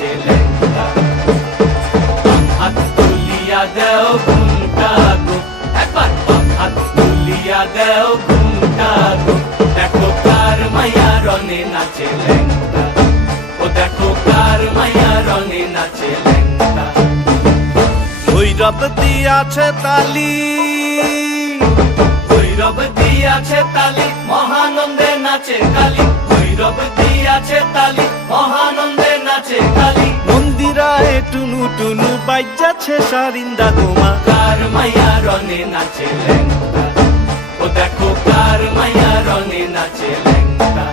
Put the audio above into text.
নাচে ল্যাংটা। হাত তুলিয়া দেও ঘুমটা গো, একবার হাত তুলিয়া দেও ঘুমটা গো, দেখো কার মাইয়া রনে নাচে ল্যাংটা, ও দেখো কার মাইয়া রনে নাচে ল্যাংটা। ভৈরব দিয়াছে তালি, ভৈরব দিয়াছে তালি, মহানন্দে নাচে কালী, ভৈরব দিয়াছে তালি, মহানন্দে নাচে কালী। মন্দিরায় টুনু টুনু বাজ্যাছে সারিন্দা গোমা, কার মাইয়া রনে নাচে ল্যাংটা, ও দেখো কার মাইয়া রনে নাচে ল্যাংটা।